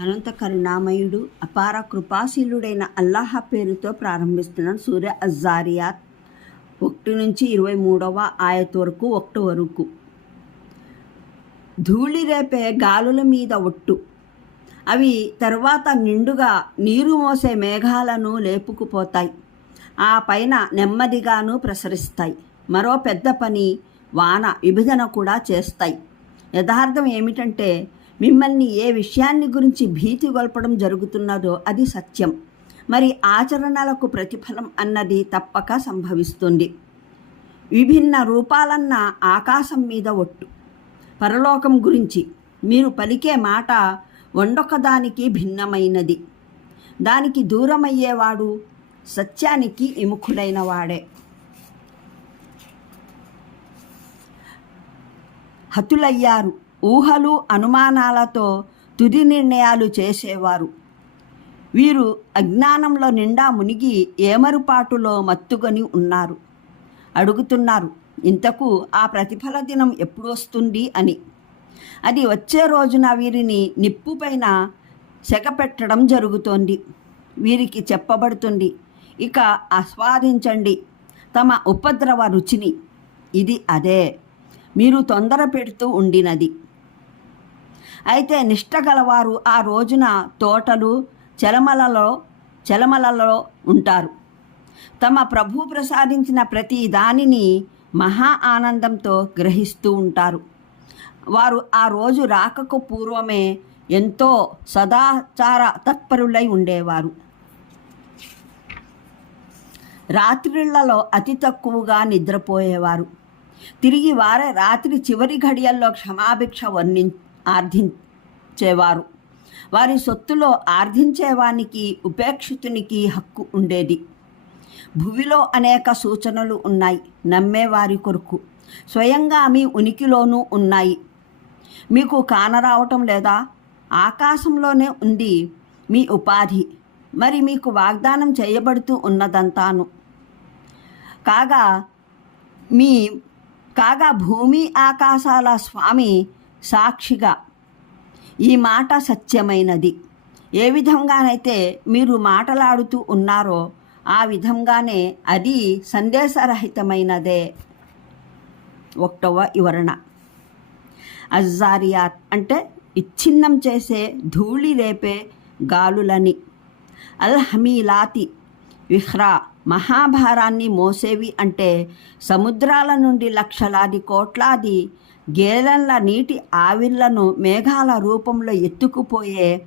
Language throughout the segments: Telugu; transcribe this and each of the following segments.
అనంత కరుణామయుడు అపార కృపాశీలుడైన అల్లాహ పేరుతో ప్రారంభిస్తున్నాను సూర్య అజారియాత్ ఒకటి నుంచి ఇరవై మూడవ ఆయత వరకు ఒకటి వరకు. ధూళి రేపే గాలుల మీద ఒట్టు. అవి తర్వాత నిండుగా నీరు మోసే మేఘాలను లేపుకుపోతాయి. ఆ పైన నెమ్మదిగాను ప్రసరిస్తాయి. మరో పెద్ద పని వాన విభజన కూడా చేస్తాయి. యథార్థం ఏమిటంటే మిమ్మల్ని ఏ విషయాన్ని గురించి భీతి గొల్పడం జరుగుతున్నదో అది సత్యం. మరి ఆచరణలకు ప్రతిఫలం అన్నది తప్పక సంభవిస్తుంది. విభిన్న రూపాలన్న ఆకాశం మీద ఒట్టు. పరలోకం గురించి మీరు పలికే మాట వండొకదానికి భిన్నమైనది. దానికి దూరమయ్యేవాడు సత్యానికి విముఖుడైన వాడే హతులయ్యారు. ఊహలు అనుమానాలతో తుది నిర్ణయాలు చేసేవారు. వీరు అజ్ఞానంలో నిండా మునిగి ఏమరుపాటులో మత్తుకొని ఉన్నారు. అడుగుతున్నారు ఇంతకు ఆ ప్రతిఫల దినం ఎప్పుడు వస్తుంది అని. అది వచ్చే రోజున వీరిని నిప్పుపైన సెగపెట్టడం జరుగుతోంది. వీరికి చెప్పబడుతుంది ఇక ఆస్వాదించండి తమ ఉపద్రవ రుచిని. ఇది అదే మీరు తొందర పెడుతూ ఉండినది. అయితే నిష్ట గలవారు ఆ రోజున తోటలు చలమలలో చలమలలో ఉంటారు. తమ ప్రభు ప్రసాదించిన ప్రతి దానిని మహా ఆనందంతో గ్రహిస్తూ ఉంటారు. వారు ఆ రోజు రాకకు పూర్వమే ఎంతో సదాచార తత్పరులై ఉండేవారు. రాత్రిళ్ళలో అతి తక్కువగా నిద్రపోయేవారు. తిరిగి వారే రాత్రి చివరి ఘడియల్లో క్షమాభిక్ష వర్ణి ఆర్థించేవారు. వారి సొత్తులో ఆర్థించేవానికి ఉపేక్షితునికి హక్కు ఉండేది. భువిలో అనేక సూచనలు ఉన్నాయి. నమ్మేవారి కొరకు. స్వయంగా మీ ఉనికిలోనూ ఉన్నాయి. మీకు కానరావటం లేదా? ఆకాశంలోనే ఉంది మీ ఉపాధి. మరి మీకు వాగ్దానం చేయబడుతూ ఉన్నదంతాను. కాగా మీ కాగా భూమి ఆకాశాల స్వామి సాక్షిగా. ఈ మాట సత్యమైనది. ఏ విధంగానైతే మీరు మాటలాడుతూ ఉన్నారో ఆ విధంగానే అది సందేశరహితమైనదే. ఒకటవ వివరణ. అజ్జారియాత్ అంటే విచ్ఛిన్నం చేసే ధూళి రేపే గాలులని. అల్ హమీలాతి విహ్రా మహాభారాన్ని మోసేవి అంటే సముద్రాల నుండి లక్షలాది కోట్లాది గేలెల నీటి ఆవిర్లను మేఘాల రూపంలో ఎత్తుకుపోయే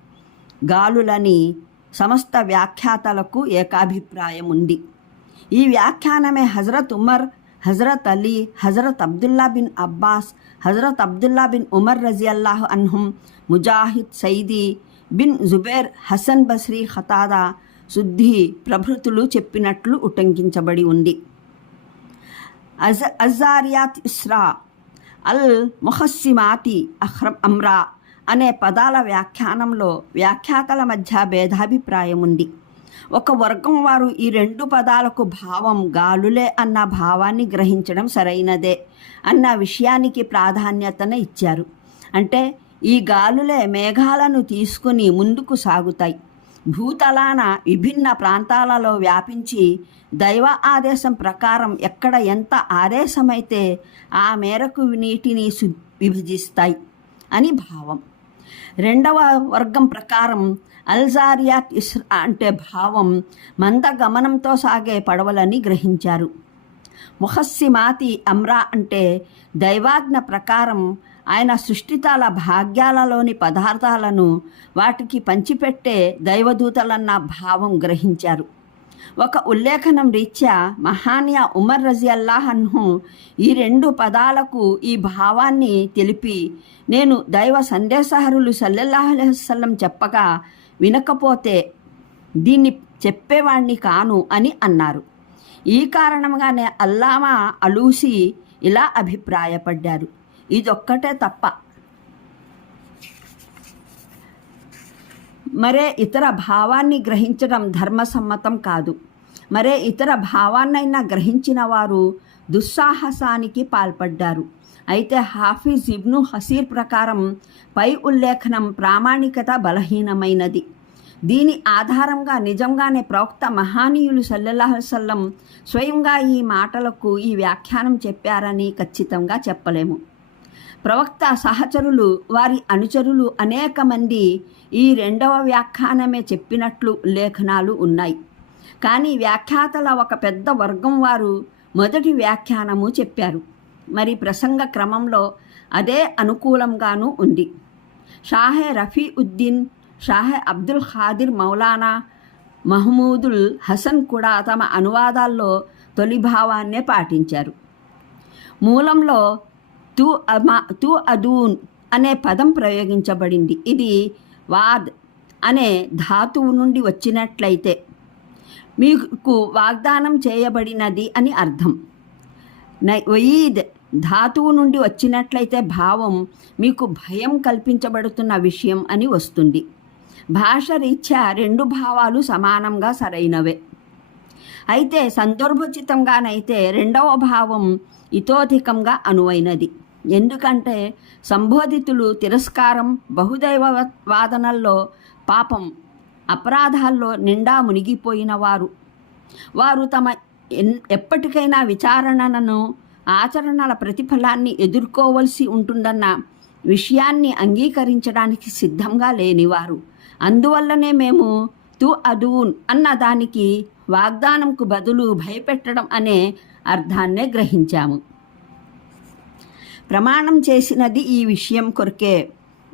గాలులని సమస్త వ్యాఖ్యాతలకు ఏకాభిప్రాయం ఉంది. ఈ వ్యాఖ్యానమే Hazrat Umar Hazrat Ali Hazrat Abdullah bin Abbas Hazrat Abdullah bin Umar రజియల్లాహ్ అన్హుం ముజాహిద్ సైదీ బిన్ జుబేర్ హసన్ బస్రీ ఖతాదా శుద్ధి ప్రభృతులు చెప్పినట్లు ఉటంకించబడి ఉంది. అజ అజారియాత్ ఇస్రా అల్ ముహస్సిమాతి అహ్రమ్ అమ్రా అనే పదాల వ్యాఖ్యానంలో వ్యాఖ్యాతల మధ్య భేదాభిప్రాయం ఉంది ఒక వర్గం వారు ఈ రెండు పదాలకు భావం గాలులే అన్న భావాన్ని గ్రహించడం సరైనదే అన్న విషయానికి ప్రాధాన్యతను ఇచ్చారు. అంటే ఈ గాలులే మేఘాలను తీసుకుని ముందుకు సాగుతాయి. భూతలాన విభిన్న ప్రాంతాలలో వ్యాపించి దైవ ఆదేశం ప్రకారం ఎక్కడ ఎంత ఆదేశమైతే ఆ మేరకు నీటిని విభజిస్తాయి అని భావం. రెండవ వర్గం ప్రకారం అల్జారియాత్ ఇస్రా అంటే భావం మంద గమనంతో సాగే పడవలని గ్రహించారు. ముహస్సిమాతి అమ్రా అంటే దైవాజ్ఞ ప్రకారం ఆయన సృష్టితాల భాగ్యాలలోని పదార్థాలను వాటికి పంచిపెట్టే దైవదూతలన్న భావం గ్రహించారు. ఒక ఉల్లేఖనం రీత్యా మహానియా ఉమర్ రజియల్లాహన్హు ఈ రెండు పదాలకు ఈ భావాన్ని తెలిపి నేను దైవ సందేశహరులు సల్లెల్లాహు చెప్పగా వినకపోతే దీన్ని చెప్పేవాణ్ణి కాను అని అన్నారు. ఈ కారణంగానే అల్లామా అలూసి ఇలా అభిప్రాయపడ్డారు. ఇదొక్కటే తప్ప. మరే ఇతర భావాన్ని గ్రహించడం ధర్మసమ్మతం కాదు. మరే ఇతర భావాన్నైనా గ్రహించిన వారు దుస్సాహసానికి పాల్పడ్డారు. అయితే హాఫీజ్ ఇబ్ను హసీర్ ప్రకారం పై ఉల్లేఖనం ప్రామాణికత బలహీనమైనది. దీని ఆధారంగా నిజంగానే ప్రవక్త మహానీయులు సల్లల్లాహుసల్లం స్వయంగా ఈ మాటలకు ఈ వ్యాఖ్యానం చెప్పారని ఖచ్చితంగా చెప్పలేము. ప్రవక్త సహచరులు వారి అనుచరులు అనేక మంది ఈ రెండవ వ్యాఖ్యానమే చెప్పినట్లు లేఖనాలు ఉన్నాయి. కానీ వ్యాఖ్యాతల ఒక పెద్ద వర్గం వారు మొదటి వ్యాఖ్యానము చెప్పారు. మరి ప్రసంగ క్రమంలో అదే అనుకూలంగానూ ఉంది. షాహే రఫీ ఉద్దీన్ షాహే అబ్దుల్ ఖాదిర్ మౌలానా మహమూదుల్ హసన్ కూడా తమ అనువాదాల్లో తొలి భావాన్నే పాటించారు. మూలంలో తు అమా తు అదూన్ అనే పదం ప్రయోగించబడింది. ఇది వాద్ అనే ధాతువు నుండి వచ్చినట్లయితే మీకు వాగ్దానం చేయబడినది అని అర్థం. నై వయీద్ ధాతువు నుండి వచ్చినట్లయితే భావం మీకు భయం కల్పించబడుతున్న విషయం అని వస్తుంది. భాష రీత్యా రెండు భావాలు సమానంగా సరైనవే. అయితే సందర్భోచితంగానైతే రెండవ భావం ఇతోధికంగా అనువైనది. ఎందుకంటే సంబోధితులు తిరస్కారం బహుదైవ వాదనల్లో పాపం అపరాధాల్లో నిండా మునిగిపోయిన వారు. వారు తమ ఎన్ ఎప్పటికైనా విచారణను ఆచరణల ప్రతిఫలాన్ని ఎదుర్కోవలసి ఉంటుందన్న విషయాన్ని అంగీకరించడానికి సిద్ధంగా లేనివారు. అందువల్లనే మేము తు అదూన్ అన్న దానికి వాగ్దానంకు బదులు భయపెట్టడం అనే అర్థాన్నే గ్రహించాము. ప్రమాణం చేసినది ఈ విషయం కొరకే.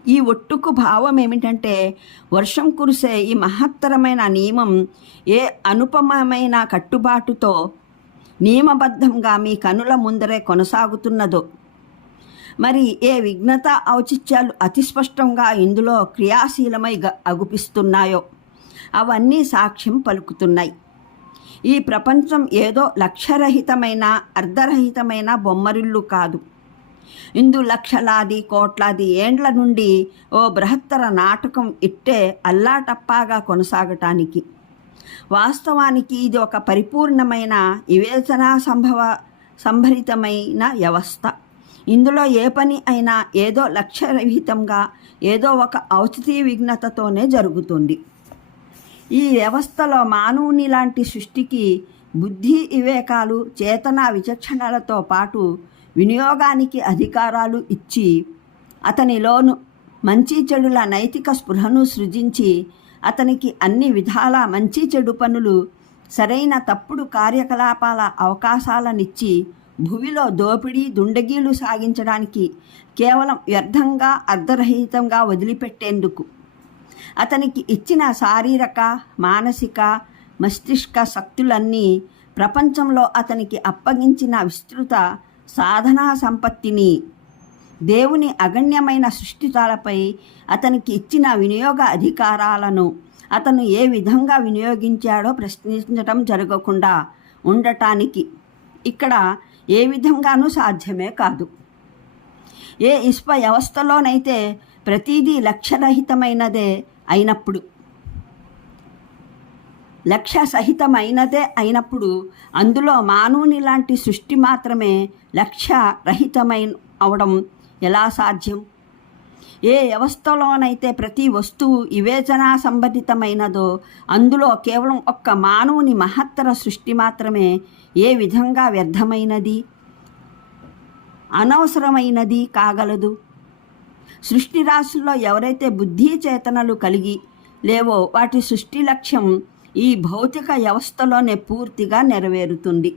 ఈ ఒట్టుకు భావం ఏమిటంటే వర్షం కురిసే ఈ మహత్తరమైన నియమం ఏ అనుపమమైన కట్టుబాటుతో నియమబద్ధంగా మీ కనుల ముందరే కొనసాగుతున్నదో. మరి ఏ విఘ్నత ఔచిత్యాలు అతి స్పష్టంగా ఇందులో క్రియాశీలమై అగుపిస్తున్నాయో? అవన్నీ సాక్ష్యం పలుకుతున్నాయి. ఈ ప్రపంచం ఏదో లక్ష్యరహితమైన అర్ధరహితమైన బొమ్మరిల్లు కాదు. ఇందు లక్షలాది కోట్లాది ఏండ్ల నుండి ఓ బృహత్తర నాటకం ఇట్టే అల్లాటప్పాగా కొనసాగటానికి. వాస్తవానికి ఇది ఒక పరిపూర్ణమైన వివేచనా సంభవ సంభరితమైన వ్యవస్థ. ఇందులో ఏ పని అయినా ఏదో లక్ష్యరహితంగా ఏదో ఒక ఔచితీ విఘ్నతతోనే జరుగుతుంది. ఈ వ్యవస్థలో మానవుని లాంటి సృష్టికి బుద్ధి వివేకాలు చేతన విచక్షణలతో పాటు వినియోగానికి అధికారాలు ఇచ్చి అతనిలోను మంచి చెడుల నైతిక స్పృహను సృజించి అతనికి అన్ని విధాల మంచి చెడు పనులు సరైన తప్పుడు కార్యకలాపాల అవకాశాలనిచ్చి భూమిలో దోపిడీ దుండగీలు సాగించడానికి కేవలం వ్యర్థంగా అర్ధరహితంగా వదిలిపెట్టేందుకు. అతనికి ఇచ్చిన శారీరక మానసిక మస్తిష్క శక్తులన్నీ ప్రపంచంలో అతనికి అప్పగించిన విస్తృత సాధనా సంపత్తిని దేవుని అగణ్యమైన సృష్టితాలపై అతనికి ఇచ్చిన వినియోగ అధికారాలను అతను ఏ విధంగా వినియోగించాడో ప్రశ్నించడం జరగకుండా ఉండటానికి ఇక్కడ ఏ విధంగానూ సాధ్యమే కాదు. ఏ ఇష్ప వ్యవస్థలోనైతే ప్రతిదీ లక్ష్యరహితమైనదే అయినప్పుడు లక్ష్య సహితమైనదే అయినప్పుడు అందులో మానవుని లాంటి సృష్టి మాత్రమే లక్ష్య రహితమైన అవడం ఎలా సాధ్యం? ఏ వ్యవస్థలోనైతే ప్రతి వస్తువు వివేచనా సంబంధితమైనదో అందులో కేవలం ఒక్క మానవుని మహత్తర సృష్టి మాత్రమే ఏ విధంగా వ్యర్థమైనది? అనవసరమైనది కాగలదు. సృష్టి రాశుల్లో ఎవరైతే బుద్ధి చేతనలు కలిగి లేవో వాటి సృష్టి లక్ష్యం ఈ భౌతిక వ్యవస్థలోనే పూర్తిగా నెరవేరుతుంది.